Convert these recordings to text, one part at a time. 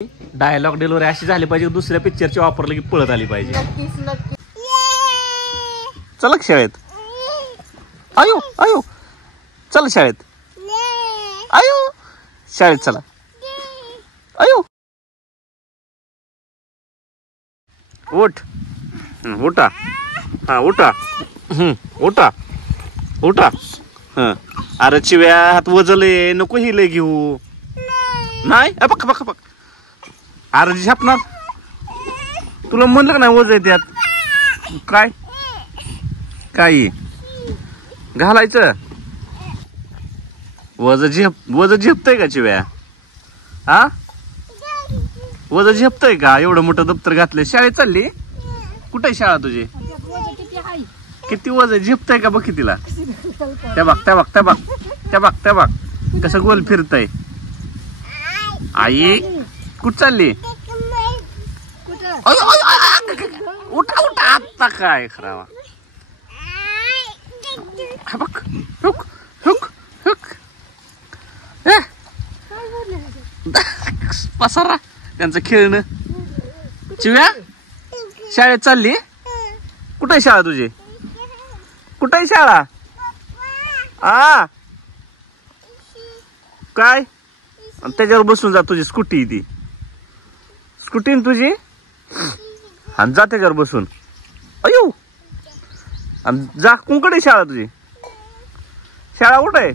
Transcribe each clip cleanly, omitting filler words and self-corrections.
Dialogue delivery अशी झाली पाहिजे, दुसऱ्या पिक्चरची वापरली की पळत आली पाहिजे. नक्कीच नक्की. चला शाळेत. आयो आयो चला शाळेत. आयो शाळेत चला. आयो उठ. उठा. हा उठा. उठा उठा. अरे चिव्या हात वजले नको हिले घेऊ. नाही बघ बघ बघ. अरे झेपणार तुला म्हणलं का नाही वज आहे त्यात. काय काय घालायचं वज झेपतय का चिव्या. हा वज झेपतय का. एवढं मोठं दप्तर घातलंय शाळेत चालली. कुठे शाळा तुझी. किती वज झेपतय का बघ कितीला. त्या बघ त्या बघ त्या बघ त्या बघ त्या बघ कसं गोल फिरतय. आई कुठ चालली. उठा उठा आता काय खरावा. बघ हुक हुक हुक. पसारा त्यांचं खेळणं. चिव्या शाळेत चालली. कुठे शाळा तुझी. कुठे शाळा. आ काय त्याच्यावर बसून जा. तुझी स्कूटी ती स्कूटी तुझी. आणि जा त्याच्यावर बसून. अयो आणि जा. कुंकडे शाळा तुझी. शाळा कुठे.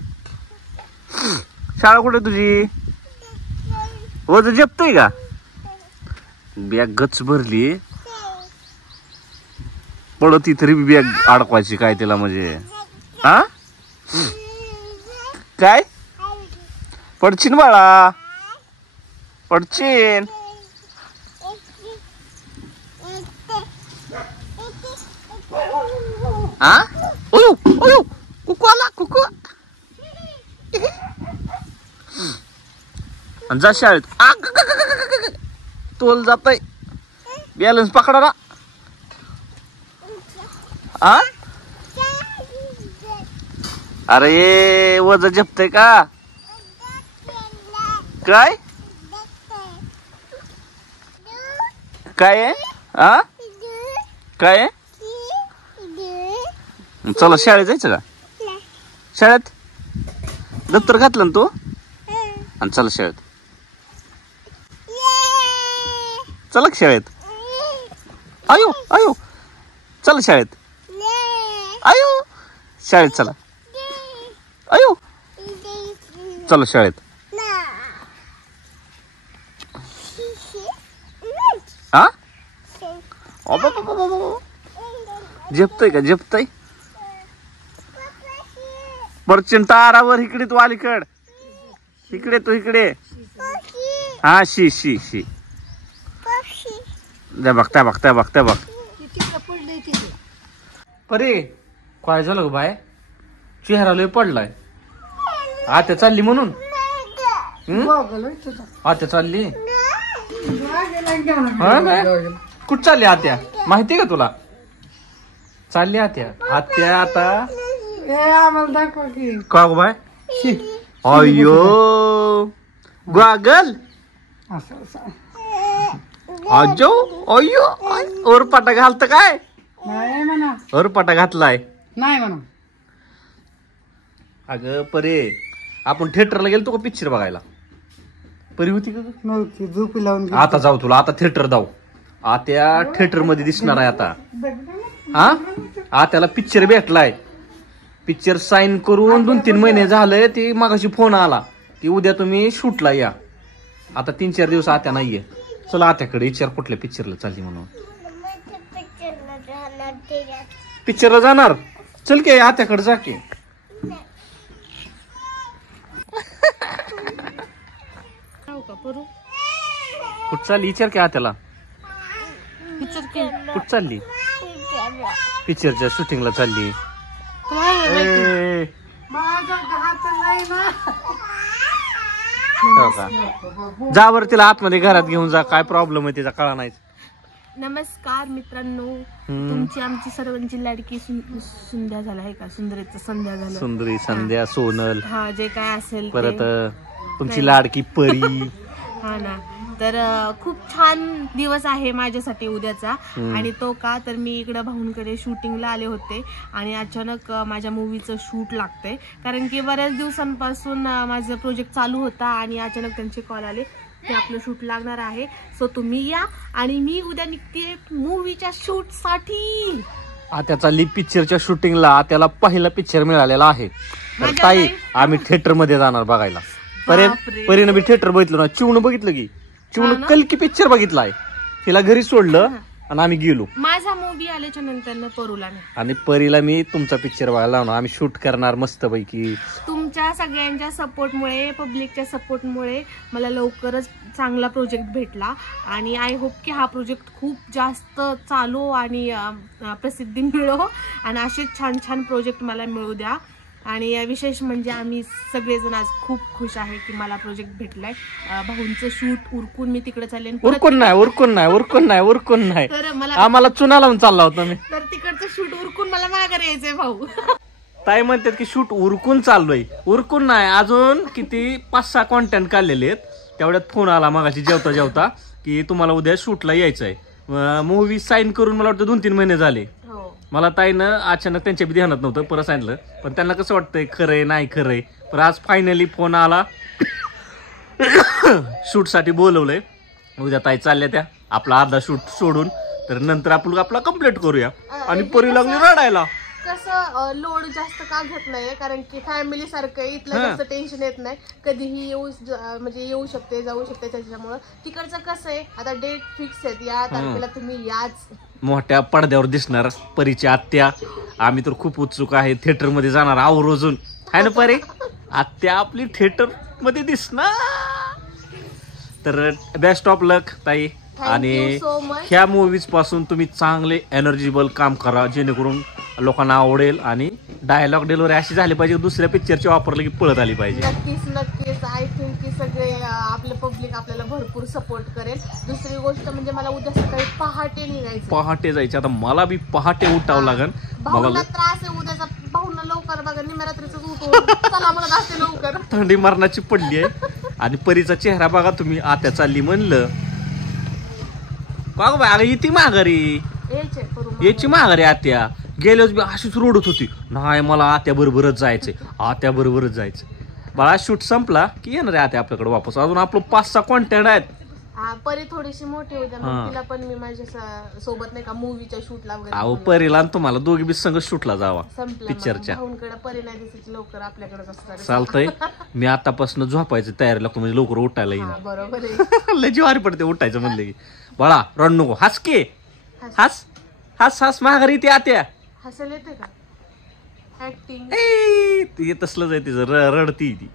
शाळा कुठे तुझी. वज झेपतोय का. बॅग गच भरली. पडती तरी बॅग अडकवायची काय तिला म्हणजे. हा काय पडशीन बाळा पडशीन. हा ओयो ओयो कुकू आला कुकू. जा शाळेत. तोल जातय बॅलन्स पकडा ना. आ अरे वज झेपतय का काय. काय आहे. आ काय चला शाळेत जायचं का. शाळेत दप्तर घातलं ना तू. आणि चला शाळेत. चला शाळेत. आयो आयो चला शाळेत. आयो शाळेत चला. आयो चला शाळेत. हा झेपतय का झेपतय. बरचिन तारावर इकडे तू अलीकड. इकडे तू इकडे. हा शी शी शी. त्या बघता बघता बघता बघ. परे काय झालं ग बाय. चेहरा लय पडलाय. आत्या चालली म्हणून. आत्या चालली. कुठ चालली आत्या माहिती का तुला. चालली आत्या. आत्या आता का ग बाय. अयो गागल. अजो अयो और पाटा घालत काय. और पाटा घातलाय नाही म्हणा. अगं परे आपण थिएटरला गेलतो का पिक्चर बघायला. परी होती का नव्हती. झोपी लावून आता जाऊ तुला आता थिएटर जाऊ. आत्या थिएटर मध्ये दिसणार आहे आता. हा आत्याला पिक्चर भेटलाय. पिक्चर साईन करून 2-3 महिने झाले. ती मागाशी फोन आला की उद्या तुम्ही शूटला या. आता 3-4 दिवस आत्या नाहीये. चला आत्याकडे विचार कुठल्या पिक्चरला चालली म्हणून. पिक्चरला जाणार. चल की आत्याकडे जा की. कुठ चालली विचार की आत्याला. कुठ चालली. पिक्चरच्या शूटिंगला चालली. जा बरं तिला आतमध्ये घरात घेऊन जा. काय प्रॉब्लेम आहे तिचा कळा नाही. नमस्कार मित्रांनो. तुमची आमची सर्वांची लाडकी संध्या झाला आहे का. सुंदरीचं संध्या झालं. सुंदरी संध्या सोनल हा जे काय असेल परत तुमची लाडकी परी. हा ना. तर खूप छान दिवस आहे माझ्यासाठी उद्याचा. आणि तो का तर मी इकडे भाऊंकडे शूटिंगला आले होते आणि अचानक माझ्या मूवीचं शूट लागतंय, कारण की बऱ्याच दिवसांपासून माझं प्रोजेक्ट चालू होता आणि अचानक त्यांचे कॉल आले की आपलं शूट लागणार आहे, सो तुम्ही या. आणि मी उद्या निघते मूवीच्या शूट साठी. त्याचा लिप पिक्चरच्या शूटिंगला त्याला पहिला पिक्चर मिळालेला आहे. तर ताई आम्ही थिएटर मध्ये जाणार बघायला. परीनं मी थिएटर बघितलं ना, चिवणं बघितलं की चिवणं कल्की पिक्चर बघितलाय, तिला घरी सोडलं आणि आम्ही गेलो. माझा मूवी आल्याच्या नंतर परूला नाही आणि परीला मी तुमचा पिक्चर बघायला लावणार. आम्ही शूट करणार मस्त पैकी. तुमच्या सगळ्यांच्या सपोर्टमुळे, पब्लिकच्या सपोर्टमुळे मला लवकरच चांगला प्रोजेक्ट भेटला आणि आय होप की हा प्रोजेक्ट खूप जास्त चालू आणि प्रसिद्धी मिळो आणि असेच छान छान प्रोजेक्ट मला मिळू द्या. आणि विशेष म्हणजे आम्ही सगळेजण आज खूप खुश आहे की मला प्रोजेक्ट भेटलाय. भाऊंचं शूट उरकून मी तिकडे चालले. उरकून नाही तर मला आम्हाला चुना लावून चालला होता मी. तर तिकडचं शूट उरकून मला माघारी यायचंय भाऊ. ताई म्हणतात की शूट उरकून चाललोय. उरकून नाही, अजून किती 5-6 कॉन्टेंट काढलेले आहेत. तेवढ्यात फोन आला मागाशी जेवता जेवता की तुम्हाला उद्या शूटला यायचंय. मूवी साईन करून मला वाटतं 2-3 महिने झाले. मला ताईनं अचानक त्यांच्या बी ध्यानात नव्हतं, परत सांगितलं. पण त्यांना कसं वाटतंय खरंय नाही खरंय. पण आज फायनली फोन आला, शूट साठी बोलवलंय. उद्या ताई चालल्या त्या आपला अर्धा शूट सोडून, तर नंतर आपण आपला कम्प्लीट करूया. आणि परी लागली रडायला. कसं लोड जास्त का घेत नाही, कारण की फॅमिली सारखं इथलं जास्त टेन्शन येत नाही. कधीही येऊ शकते जाऊ शकते. त्याच्यामुळं तिकडचं कसं आहे, आता डेट फिक्स आहे, या तारखेला तुम्ही याच. मोठ्या पडद्यावर दिसणार परीची आत्या. आम्ही तर खूप उत्सुक आहे थिएटर मध्ये जाणार आवर्जून, आहे ना परी? आत्या आपली थिएटर मध्ये दिसणार. तर बेस्ट ऑफ लक ताई. आणि ह्या मूवीज पासून तुम्ही चांगले एनर्जिबल काम करा, जेणेकरून लोकांना आवडेल. आणि डायलॉग डिलिव्हरी अशी झाली पाहिजे, दुसऱ्या पिक्चरची वापरली की पळत आली पाहिजे. नक्कीच आय थिंक की सगळे आपले पब्लिक आपल्याला भरपूर सपोर्ट करेल. दुसरी गोष्ट म्हणजे मला उद्या सकाळी पहाटे निघायचं. पहाटे जायचे. आता मला बी पहाटे उठावं लागेल. भाऊला त्रास आहे उद्याचा. भाऊला लवकर बघा, निम्यारात्रीच उठून चला म्हणत असते लवकर. थंडी मरणाची पडली आहे. आणि परीचा चेहरा बघा तुम्ही. आत्या चालली म्हणलं का बघा येते माघारी, याची माघारी. आत्या गेल्याच बी अशीच रोडत होती, नाही मला आत्या बरोबरच जायचंय. बाळा शूट संपला की येणार आहे आत्या आपल्याकडे वापस. अजून आपलं 5-6 कॉन्टेंट आहेत. परी थोडीशी मोठी होत्या, मग तिला पण मी माझ्या सोबत नाही का मूवीच्या शूटला वगैरे. अहो परीला आणि तुम्हाला दोघी बी संग शूटला जावा पिक्चरच्या. भाऊंकडे परी नाही दिसायची लवकर, आपल्याकडेच असतात. चालतंय. मी आतापासून झोपायची तयारी लागतो, म्हणजे लवकर उठायला येईल. बरोबर आहे. लय जीवारी पडते उठायचं म्हणलं की. बाळा रड नको, हस के हस माघारी ती आत्या. हसायला येते का ऍक्टिंग? तसलंच आहे तिचं, रडती ती.